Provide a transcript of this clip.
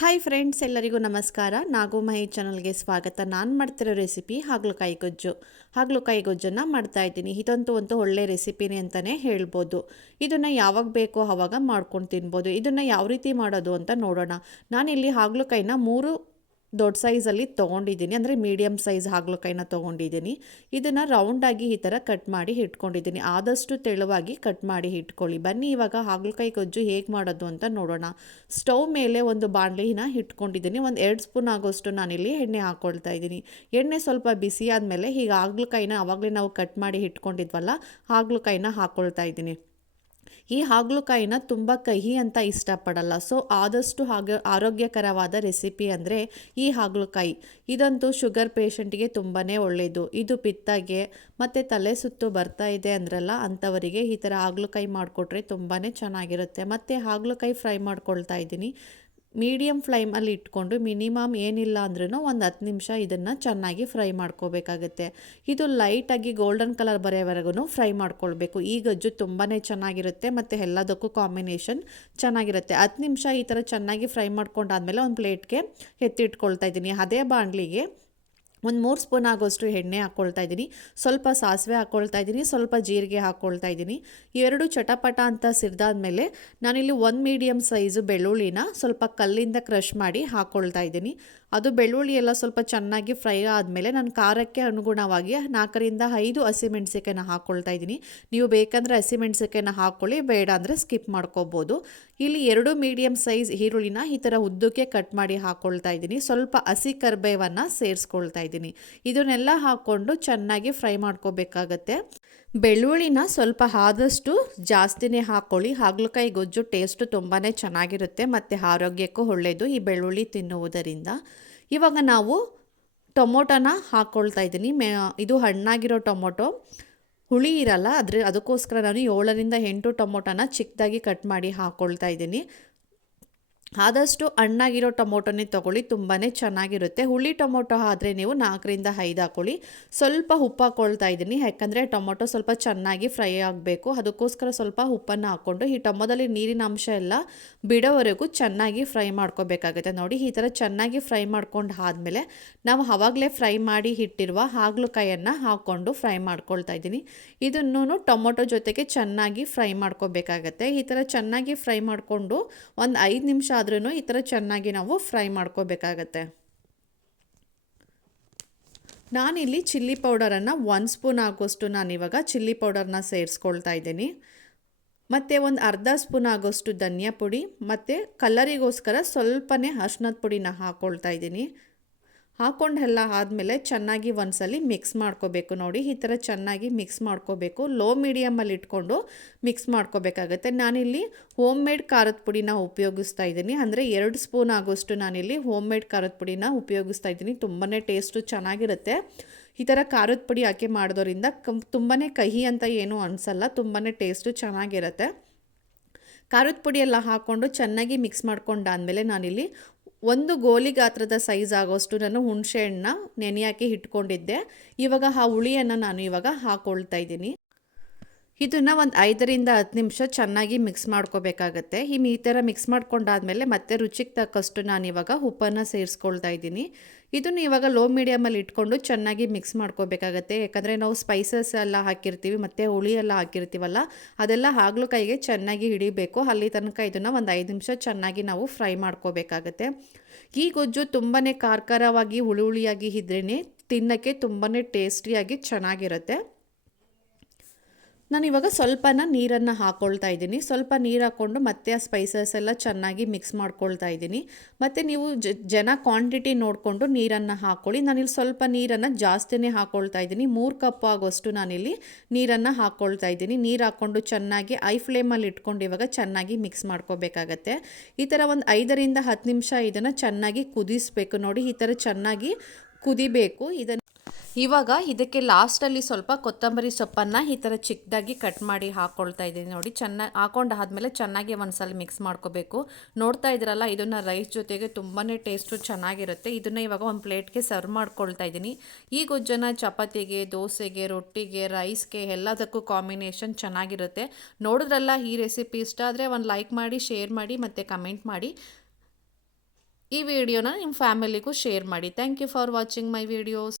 Hi friends, ಎಲ್ಲರಿಗೂ ನಮಸ್ಕಾರ. ನಾಗು ಮಹಿ ಚಾನಲ್ಗೆ ಸ್ವಾಗತ. ನಾನು ಮಾಡ್ತಿರೋ ರೆಸಿಪಿ ಹಾಗಲಕಾಯಿ ಗೊಜ್ಜು. ಹಾಗಲಕಾಯಿ ಗೊಜ್ಜನ್ನು ಮಾಡ್ತಾ ಇದ್ದೀನಿ. ಇದಂತೂ ಒಂದು ಒಳ್ಳೆ ರೆಸಿಪಿನೇ ಅಂತಲೇ ಹೇಳ್ಬೋದು. ಇದನ್ನು ಯಾವಾಗ ಬೇಕೋ ಆವಾಗ ಮಾಡ್ಕೊಂಡು ತಿನ್ಬೋದು. ಇದನ್ನು ಯಾವ ರೀತಿ ಮಾಡೋದು ಅಂತ ನೋಡೋಣ. ನಾನಿಲ್ಲಿ ಹಾಗಲಕಾಯಿನ 3 ದೊಡ್ಡ ಸೈಜಲ್ಲಿ ತೊಗೊಂಡಿದ್ದೀನಿ, ಅಂದರೆ ಮೀಡಿಯಮ್ ಸೈಜ್ ಹಾಗಲಕಾಯಿನ ತೊಗೊಂಡಿದ್ದೀನಿ. ಇದನ್ನು ರೌಂಡಾಗಿ ಈ ಥರ ಕಟ್ ಮಾಡಿ ಇಟ್ಕೊಂಡಿದ್ದೀನಿ. ಆದಷ್ಟು ತೆಳುವಾಗಿ ಕಟ್ ಮಾಡಿ ಇಟ್ಕೊಳ್ಳಿ. ಬನ್ನಿ ಇವಾಗ ಹಾಗಲಕಾಯಿ ಗೊಜ್ಜು ಹೇಗೆ ಮಾಡೋದು ಅಂತ ನೋಡೋಣ. ಸ್ಟವ್ ಮೇಲೆ ಒಂದು ಬಾಣಲಿನ ಇಟ್ಕೊಂಡಿದ್ದೀನಿ. ಒಂದು 2 ಸ್ಪೂನ್ ಆಗೋಷ್ಟು ನಾನಿಲ್ಲಿ ಎಣ್ಣೆ ಹಾಕ್ಕೊಳ್ತಾ ಇದ್ದೀನಿ. ಎಣ್ಣೆ ಸ್ವಲ್ಪ ಬಿಸಿ ಆದಮೇಲೆ ಈಗ ಹಾಗಲಕಾಯಿನ ಆವಾಗಲೇ ನಾವು ಕಟ್ ಮಾಡಿ ಇಟ್ಕೊಂಡಿದ್ವಲ್ಲ, ಹಾಗಲಕಾಯಿನ ಹಾಕ್ಕೊಳ್ತಾ ಇದ್ದೀನಿ. ಈ ಹಾಗಲಕಾಯಿನ ತುಂಬ ಕಹಿ ಅಂತ ಇಷ್ಟಪಡಲ್ಲ. ಸೊ ಆದಷ್ಟು ಆರೋಗ್ಯಕರವಾದ ರೆಸಿಪಿ ಅಂದರೆ ಈ ಹಾಗಲಕಾಯಿ. ಇದಂತೂ ಶುಗರ್ ಪೇಷಂಟ್ಗೆ ತುಂಬಾ ಒಳ್ಳೆಯದು. ಇದು ಪಿತ್ತಗೆ ಮತ್ತು ತಲೆ ಸುತ್ತು ಬರ್ತಾ ಇದೆ ಅಂದ್ರಲ್ಲ, ಅಂಥವರಿಗೆ ಈ ಥರ ಹಾಗಲಕಾಯಿ ಮಾಡಿಕೊಟ್ರೆ ತುಂಬಾ ಚೆನ್ನಾಗಿರುತ್ತೆ. ಮತ್ತು ಹಾಗಲಕಾಯಿ ಫ್ರೈ ಮಾಡ್ಕೊಳ್ತಾ ಇದ್ದೀನಿ. ಮೀಡಿಯಮ್ ಫ್ಲೇಮಲ್ಲಿ ಇಟ್ಕೊಂಡು ಮಿನಿಮಮ್ ಏನಿಲ್ಲ ಅಂದ್ರೂ ಒಂದು 10 ನಿಮಿಷ ಇದನ್ನು ಚೆನ್ನಾಗಿ ಫ್ರೈ ಮಾಡ್ಕೋಬೇಕಾಗತ್ತೆ. ಇದು ಲೈಟಾಗಿ ಗೋಲ್ಡನ್ ಕಲರ್ ಬರೋವರೆಗೂ ಫ್ರೈ ಮಾಡ್ಕೊಳ್ಬೇಕು. ಈ ಗೊಜ್ಜು ತುಂಬಾ ಚೆನ್ನಾಗಿರುತ್ತೆ ಮತ್ತು ಎಲ್ಲದಕ್ಕೂ ಕಾಂಬಿನೇಷನ್ ಚೆನ್ನಾಗಿರುತ್ತೆ. 10 ನಿಮಿಷ ಈ ಥರ ಚೆನ್ನಾಗಿ ಫ್ರೈ ಮಾಡ್ಕೊಂಡಾದ್ಮೇಲೆ ಒಂದು ಪ್ಲೇಟ್ಗೆ ಎತ್ತಿಟ್ಕೊಳ್ತಾ ಇದ್ದೀನಿ. ಅದೇ ಬಾಣಲಿಗೆ ಒಂದು 3 ಸ್ಪೂನ್ ಆಗೋಷ್ಟು ಎಣ್ಣೆ ಹಾಕ್ಕೊಳ್ತಾ ಇದ್ದೀನಿ. ಸ್ವಲ್ಪ ಸಾಸಿವೆ ಹಾಕ್ಕೊಳ್ತಾ ಇದ್ದೀನಿ, ಸ್ವಲ್ಪ ಜೀರಿಗೆ ಹಾಕ್ಕೊಳ್ತಾ ಇದ್ದೀನಿ. ಇವೆರಡು ಚಟಪಟ ಅಂತ ಸಿಡ್ದಾದ್ಮೇಲೆ ನಾನಿಲ್ಲಿ 1 ಮೀಡಿಯಮ್ ಸೈಜು ಬೆಳ್ಳುಳ್ಳಿನ ಸ್ವಲ್ಪ ಕಲ್ಲಿಂದ ಕ್ರಷ್ ಮಾಡಿ ಹಾಕ್ಕೊಳ್ತಾ ಇದ್ದೀನಿ. ಅದು ಬೆಳ್ಳುಳ್ಳಿ ಎಲ್ಲ ಸ್ವಲ್ಪ ಚೆನ್ನಾಗಿ ಫ್ರೈ ಆದಮೇಲೆ ನಾನು ಖಾರಕ್ಕೆ ಅನುಗುಣವಾಗಿ 4ರಿಂದ 5 ಹಸಿಮೆಣ್ಸಿಕಾಯಿನ ಹಾಕ್ಕೊಳ್ತಾ ಇದ್ದೀನಿ. ನೀವು ಬೇಕಂದರೆ ಹಸಿಮೆಣ್ಸಿಕಾಯಿನ ಹಾಕ್ಕೊಳ್ಳಿ, ಬೇಡ ಅಂದರೆ ಸ್ಕಿಪ್ ಮಾಡ್ಕೋಬೋದು. ಇಲ್ಲಿ 2 ಮೀಡಿಯಮ್ ಸೈಜ್ ಈರುಳ್ಳಿನ ಈ ಥರ ಉದ್ದಕ್ಕೆ ಕಟ್ ಮಾಡಿ ಹಾಕ್ಕೊಳ್ತಾ ಇದ್ದೀನಿ. ಸ್ವಲ್ಪ ಹಸಿ ಕರಿಬೇವನ್ನು ಸೇರಿಸ್ಕೊಳ್ತಾ ಇದ್ದೀನಿ. ಇದನ್ನೆಲ್ಲ ಹಾಕ್ಕೊಂಡು ಚೆನ್ನಾಗಿ ಫ್ರೈ ಮಾಡ್ಕೋಬೇಕಾಗತ್ತೆ. ಬೆಳ್ಳುಳ್ಳಿನ ಸ್ವಲ್ಪ ಆದಷ್ಟು ಜಾಸ್ತಿನೇ ಹಾಕ್ಕೊಳ್ಳಿ. ಹಾಗಲಕಾಯಿ ಗೊಜ್ಜು ಟೇಸ್ಟು ತುಂಬಾ ಚೆನ್ನಾಗಿರುತ್ತೆ ಮತ್ತು ಆರೋಗ್ಯಕ್ಕೂ ಒಳ್ಳೆಯದು ಈ ಬೆಳ್ಳುಳ್ಳಿ ತಿನ್ನುವುದರಿಂದ. ಇವಾಗ ನಾವು ಟೊಮೊಟೊನ ಹಾಕ್ಕೊಳ್ತಾ ಇದ್ದೀನಿ. ಇದು ಹಣ್ಣಾಗಿರೋ ಟೊಮೊಟೊ, ಹುಳಿ ಇರಲ್ಲ, ಅದಕ್ಕೋಸ್ಕರ ನಾನು 7ರಿಂದ 8 ಟೊಮೊಟೊನ ಚಿಕ್ಕದಾಗಿ ಕಟ್ ಮಾಡಿ ಹಾಕ್ಕೊಳ್ತಾ ಇದ್ದೀನಿ. ಆದಷ್ಟು ಹಣ್ಣಾಗಿರೋ ಟೊಮೊಟೊನೇ ತೊಗೊಳ್ಳಿ, ತುಂಬಾ ಚೆನ್ನಾಗಿರುತ್ತೆ. ಹುಳಿ ಟೊಮೊಟೊ ಆದರೆ ನೀವು 4ರಿಂದ 5 ಹಾಕ್ಕೊಳ್ಳಿ. ಸ್ವಲ್ಪ ಉಪ್ಪು ಹಾಕ್ಕೊಳ್ತಾ ಇದ್ದೀನಿ, ಯಾಕಂದರೆ ಟೊಮೊಟೊ ಸ್ವಲ್ಪ ಚೆನ್ನಾಗಿ ಫ್ರೈ ಆಗಬೇಕು. ಅದಕ್ಕೋಸ್ಕರ ಸ್ವಲ್ಪ ಉಪ್ಪನ್ನು ಹಾಕ್ಕೊಂಡು ಈ ಟೊಮೊದಲ್ಲಿ ನೀರಿನ ಅಂಶ ಎಲ್ಲ ಬಿಡೋವರೆಗೂ ಚೆನ್ನಾಗಿ ಫ್ರೈ ಮಾಡ್ಕೋಬೇಕಾಗುತ್ತೆ. ನೋಡಿ, ಈ ಥರ ಚೆನ್ನಾಗಿ ಫ್ರೈ ಮಾಡ್ಕೊಂಡು ಆದಮೇಲೆ ನಾವು ಆವಾಗಲೇ ಫ್ರೈ ಮಾಡಿ ಇಟ್ಟಿರುವ ಹಾಗಲಕಾಯಿಯನ್ನು ಹಾಕ್ಕೊಂಡು ಫ್ರೈ ಮಾಡ್ಕೊಳ್ತಾ ಇದ್ದೀನಿ. ಇದನ್ನು ಟೊಮೊಟೊ ಜೊತೆಗೆ ಚೆನ್ನಾಗಿ ಫ್ರೈ ಮಾಡ್ಕೋಬೇಕಾಗತ್ತೆ. ಈ ಥರ ಚೆನ್ನಾಗಿ ಫ್ರೈ ಮಾಡಿಕೊಂಡು ಒಂದು 5 ನಿಮಿಷ ಆದ್ರೂ ಈ ಥರ ಚೆನ್ನಾಗಿ ನಾವು ಫ್ರೈ ಮಾಡ್ಕೋಬೇಕಾಗತ್ತೆ. ನಾನಿಲ್ಲಿ ಚಿಲ್ಲಿ ಪೌಡರನ್ನು 1 ಸ್ಪೂನ್ ಆಗೋಷ್ಟು ನಾನಿವಾಗ ಚಿಲ್ಲಿ ಪೌಡರ್ನ ಸೇರಿಸ್ಕೊಳ್ತಾ ಇದ್ದೀನಿ. ಮತ್ತು ಒಂದು ಅರ್ಧ ಸ್ಪೂನ್ ಆಗೋಷ್ಟು ಧನಿಯಾ ಪುಡಿ ಮತ್ತು ಕಲರಿಗೋಸ್ಕರ ಸ್ವಲ್ಪನೇ ಅರಿಶಿನದ ಪುಡಿನ ಹಾಕ್ಕೊಳ್ತಾ ಇದ್ದೀನಿ. ಹಾಕ್ಕೊಂಡೆಲ್ಲ ಆದಮೇಲೆ ಚೆನ್ನಾಗಿ ಒಂದ್ಸಲಿ ಮಿಕ್ಸ್ ಮಾಡ್ಕೋಬೇಕು. ನೋಡಿ, ಈ ಥರ ಚೆನ್ನಾಗಿ ಮಿಕ್ಸ್ ಮಾಡ್ಕೋಬೇಕು. ಲೋ ಮೀಡಿಯಮಲ್ಲಿ ಇಟ್ಕೊಂಡು ಮಿಕ್ಸ್ ಮಾಡ್ಕೋಬೇಕಾಗತ್ತೆ. ನಾನಿಲ್ಲಿ ಹೋಮ್ ಮೇಡ್ ಖಾರದ ಪುಡಿನ ಉಪಯೋಗಿಸ್ತಾ ಇದ್ದೀನಿ. ಅಂದರೆ 2 ಸ್ಪೂನ್ ಆಗೋಷ್ಟು ನಾನಿಲ್ಲಿ ಹೋಮ್ ಮೇಡ್ ಖಾರದ ಪುಡಿನ ಉಪಯೋಗಿಸ್ತಾ ಇದ್ದೀನಿ. ತುಂಬಾ ಟೇಸ್ಟು ಚೆನ್ನಾಗಿರುತ್ತೆ. ಈ ಥರ ಖಾರದ ಪುಡಿ ಹಾಕಿ ಮಾಡೋದ್ರಿಂದ ತುಂಬಾ ಕಹಿ ಅಂತ ಏನೂ ಅನಿಸಲ್ಲ, ತುಂಬಾ ಟೇಸ್ಟು ಚೆನ್ನಾಗಿರುತ್ತೆ. ಖಾರದ ಪುಡಿ ಎಲ್ಲ ಹಾಕ್ಕೊಂಡು ಚೆನ್ನಾಗಿ ಮಿಕ್ಸ್ ಮಾಡ್ಕೊಂಡಾದಮೇಲೆ ನಾನಿಲ್ಲಿ 1 ಗೋಲಿ ಗಾತ್ರದ ಸೈಜ್ ಆಗೋಷ್ಟು ನಾನು ಹುಣಸೆ ಹಣ್ಣನ್ನ ನೆನೆ ಹಾಕಿ ಇಟ್ಕೊಂಡಿದ್ದೆ. ಇವಾಗ ಆ ಹುಳಿಯನ್ನು ನಾನು ಇವಾಗ ಹಾಕ್ಕೊಳ್ತಾ ಇದ್ದೀನಿ. ಇದನ್ನು ಒಂದು 5ರಿಂದ 10 ನಿಮಿಷ ಚೆನ್ನಾಗಿ ಮಿಕ್ಸ್ ಮಾಡ್ಕೋಬೇಕಾಗತ್ತೆ. ಈ ಥರ ಮಿಕ್ಸ್ ಮಾಡ್ಕೊಂಡಾದ್ಮೇಲೆ ಮತ್ತೆ ರುಚಿಗೆ ತಕ್ಕಷ್ಟು ನಾನಿವಾಗ ಉಪ್ಪನ್ನು ಸೇರಿಸ್ಕೊಳ್ತಾ ಇದ್ದೀನಿ. ಇದನ್ನು ಇವಾಗ ಲೋ ಮೀಡಿಯಮಲ್ಲಿ ಇಟ್ಕೊಂಡು ಚೆನ್ನಾಗಿ ಮಿಕ್ಸ್ ಮಾಡ್ಕೋಬೇಕಾಗತ್ತೆ. ಯಾಕಂದರೆ ನಾವು ಸ್ಪೈಸಸ್ ಎಲ್ಲ ಹಾಕಿರ್ತೀವಿ ಮತ್ತು ಹುಳಿ ಎಲ್ಲ ಹಾಕಿರ್ತೀವಲ್ಲ, ಅದೆಲ್ಲ ಹಾಗಲಕಾಯಿಗೆ ಚೆನ್ನಾಗಿ ಹಿಡಿಬೇಕು. ಅಲ್ಲಿ ತನಕ ಇದನ್ನು ಒಂದು 5 ನಿಮಿಷ ಚೆನ್ನಾಗಿ ನಾವು ಫ್ರೈ ಮಾಡ್ಕೋಬೇಕಾಗತ್ತೆ. ಈ ಗೊಜ್ಜು ತುಂಬಾ ಖಾರವಾಗಿ ಹುಳಿ ಹುಳಿಯಾಗಿ ಇದ್ರೇ ತಿನ್ನೋಕ್ಕೆ ತುಂಬಾ ಟೇಸ್ಟಿಯಾಗಿ ಚೆನ್ನಾಗಿರುತ್ತೆ. ನಾನಿವಾಗ ಸ್ವಲ್ಪನ ನೀರನ್ನು ಹಾಕ್ಕೊಳ್ತಾ ಇದ್ದೀನಿ. ಸ್ವಲ್ಪ ನೀರು ಹಾಕ್ಕೊಂಡು ಮತ್ತೆ ಆ ಸ್ಪೈಸಸ್ ಎಲ್ಲ ಚೆನ್ನಾಗಿ ಮಿಕ್ಸ್ ಮಾಡ್ಕೊಳ್ತಾ ಇದ್ದೀನಿ. ಮತ್ತು ನೀವು ಜನ ಕ್ವಾಂಟಿಟಿ ನೋಡಿಕೊಂಡು ನೀರನ್ನು ಹಾಕ್ಕೊಳ್ಳಿ. ನಾನಿಲ್ಲಿ ಸ್ವಲ್ಪ ನೀರನ್ನು ಜಾಸ್ತಿನೇ ಹಾಕ್ಕೊಳ್ತಾ ಇದ್ದೀನಿ. 3 ಕಪ್ ಆಗೋಷ್ಟು ನಾನಿಲ್ಲಿ ನೀರನ್ನು ಹಾಕ್ಕೊಳ್ತಾ ಇದ್ದೀನಿ. ನೀರು ಹಾಕ್ಕೊಂಡು ಚೆನ್ನಾಗಿ ಐ ಫ್ಲೇಮಲ್ಲಿ ಇಟ್ಕೊಂಡು ಇವಾಗ ಚೆನ್ನಾಗಿ ಮಿಕ್ಸ್ ಮಾಡ್ಕೋಬೇಕಾಗತ್ತೆ. ಈ ಥರ ಒಂದು 5ರಿಂದ 10 ನಿಮಿಷ ಇದನ್ನು ಚೆನ್ನಾಗಿ ಕುದಿಸಬೇಕು. ನೋಡಿ, ಈ ಥರ ಚೆನ್ನಾಗಿ ಕುದಿಬೇಕು. ಇವಾಗ ಇದಕ್ಕೆ ಲಾಸ್ಟಲ್ಲಿ ಸ್ವಲ್ಪ ಕೊತ್ತಂಬರಿ ಸೊಪ್ಪನ್ನು ಈ ಥರ ಚಿಕ್ಕದಾಗಿ ಕಟ್ ಮಾಡಿ ಹಾಕ್ಕೊಳ್ತಾ ಇದ್ದೀನಿ. ನೋಡಿ, ಚೆನ್ನಾಗಿ ಹಾಕೊಂಡಾದ್ಮೇಲೆ ಚೆನ್ನಾಗಿ ಒಂದ್ಸಲ ಮಿಕ್ಸ್ ಮಾಡ್ಕೋಬೇಕು. ನೋಡ್ತಾ ಇದ್ರಲ್ಲ, ಇದನ್ನು ರೈಸ್ ಜೊತೆಗೆ ತುಂಬಾ ಟೇಸ್ಟು ಚೆನ್ನಾಗಿರುತ್ತೆ. ಇದನ್ನು ಇವಾಗ ಒಂದು ಪ್ಲೇಟ್ಗೆ ಸರ್ವ್ ಮಾಡ್ಕೊಳ್ತಾ ಇದ್ದೀನಿ. ಈ ಗೊಜ್ಜನ್ನು ಚಪಾತಿಗೆ, ದೋಸೆಗೆ, ರೊಟ್ಟಿಗೆ, ರೈಸ್ಗೆ ಎಲ್ಲದಕ್ಕೂ ಕಾಂಬಿನೇಷನ್ ಚೆನ್ನಾಗಿರುತ್ತೆ. ನೋಡಿದ್ರಲ್ಲ, ಈ ರೆಸಿಪಿ ಇಷ್ಟ ಆದರೆ ಒಂದು ಲೈಕ್ ಮಾಡಿ, ಶೇರ್ ಮಾಡಿ ಮತ್ತು ಕಮೆಂಟ್ ಮಾಡಿ. ಈ ವಿಡಿಯೋನ ನಿಮ್ಮ ಫ್ಯಾಮಿಲಿಗೂ ಶೇರ್ ಮಾಡಿ. Thank you for watching my videos.